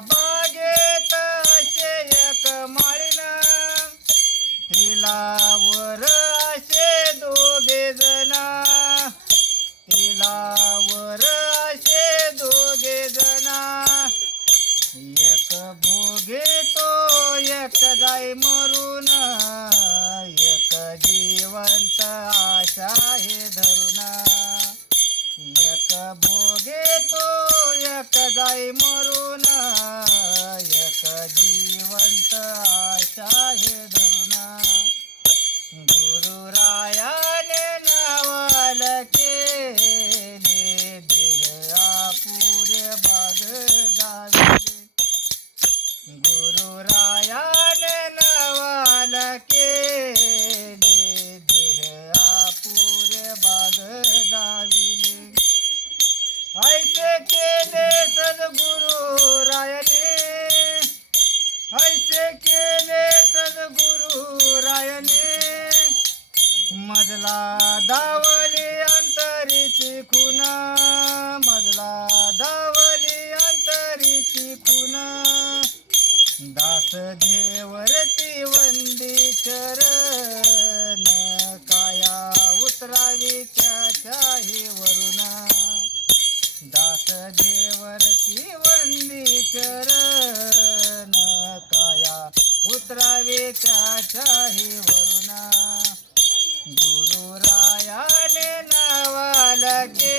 बागेत असे एक माळीनं. हिलावर असे दोघे जण. हिलावर असे दोघे जण. एक भोगे तो एक जाई मरून. एक जिवंत आशा हे धरून. एक भोगे तो एक जाई मरून. मजला दावली अंतरीची खुना मजला दावली अंतरीची खुना दास देवरती वंदी चरण. काया उतरावी त्याच्याही वरुण दास देवरती वंदी चरण. काया उतरावी त्याच्याही वरुण back.